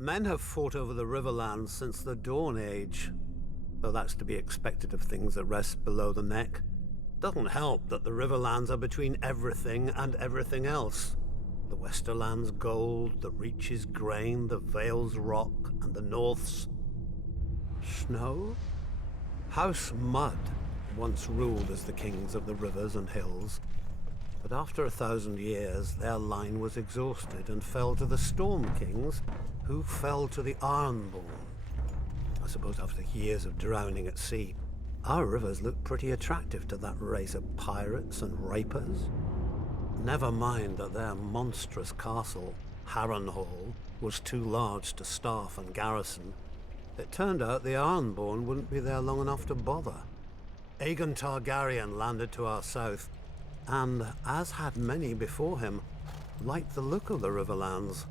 Men have fought over the Riverlands since the Dawn Age, though that's to be expected of things that rest below the neck. Doesn't help that the Riverlands are between everything and everything else. The Westerland's gold, the Reach's grain, the Vale's rock, and the North's snow? House Mud once ruled as the kings of the rivers and hills, but after 1,000 years their line was exhausted and fell to the Storm Kings, who fell to the Ironborn. I suppose after years of drowning at sea, our rivers look pretty attractive to that race of pirates and rapers. Never mind that their monstrous castle, Harrenhal, was too large to staff and garrison. It turned out the Ironborn wouldn't be there long enough to bother. Aegon Targaryen landed to our south, and, as had many before him, liked the look of the Riverlands.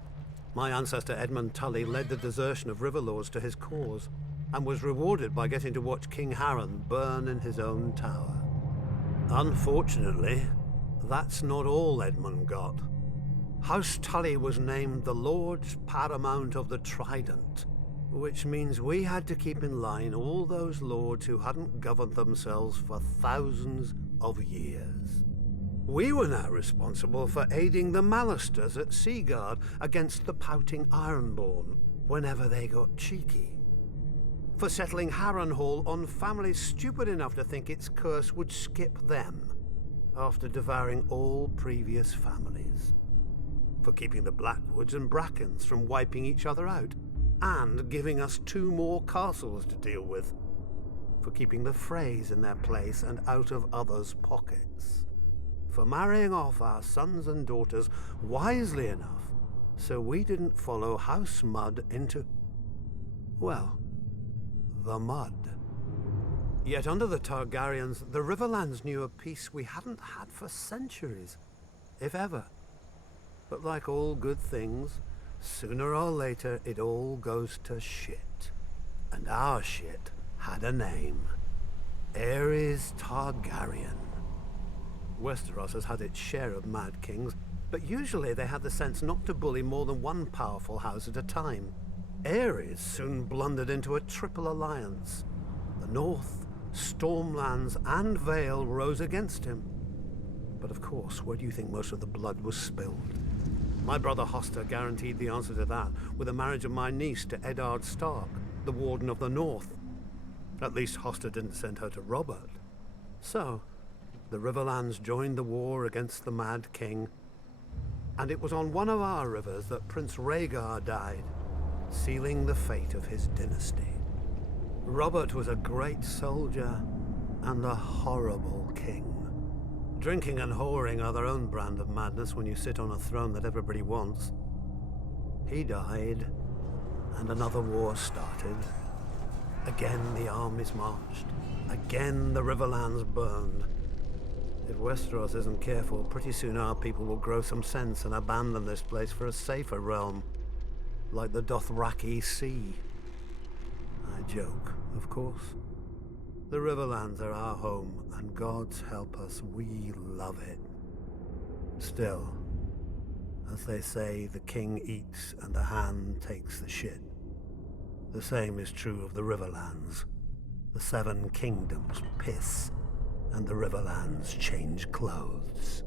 My ancestor Edmund Tully led the desertion of Riverlords to his cause, and was rewarded by getting to watch King Harren burn in his own tower. Unfortunately, that's not all Edmund got. House Tully was named the Lords Paramount of the Trident, which means we had to keep in line all those lords who hadn't governed themselves for thousands of years. We were now responsible for aiding the Malisters at Seaguard against the pouting Ironborn whenever they got cheeky. For settling Harrenhal on families stupid enough to think its curse would skip them after devouring all previous families. For keeping the Blackwoods and Brackens from wiping each other out and giving us 2 more castles to deal with. For keeping the Freys in their place and out of others' pockets. For marrying off our sons and daughters wisely enough so we didn't follow House Mud into, well, the mud. Yet under the Targaryens, the Riverlands knew a peace we hadn't had for centuries, if ever. But like all good things, sooner or later it all goes to shit. And our shit had a name. Aerys Targaryen. Westeros has had its share of Mad Kings, but usually they had the sense not to bully more than one powerful house at a time. Aerys soon blundered into a triple alliance. The North, Stormlands, and Vale rose against him. But of course, where do you think most of the blood was spilled? My brother Hoster guaranteed the answer to that with the marriage of my niece to Eddard Stark, the Warden of the North. At least Hoster didn't send her to Robert. So, the Riverlands joined the war against the Mad King, and it was on one of our rivers that Prince Rhaegar died, sealing the fate of his dynasty. Robert was a great soldier and a horrible king. Drinking and whoring are their own brand of madness when you sit on a throne that everybody wants. He died, and another war started. Again the armies marched. Again the Riverlands burned. If Westeros isn't careful, pretty soon our people will grow some sense and abandon this place for a safer realm, like the Dothraki Sea. I joke, of course. The Riverlands are our home, and God's help us, we love it. Still, as they say, the king eats and the hand takes the shit. The same is true of the Riverlands. The 7 kingdoms piss, and the Riverlands change clothes.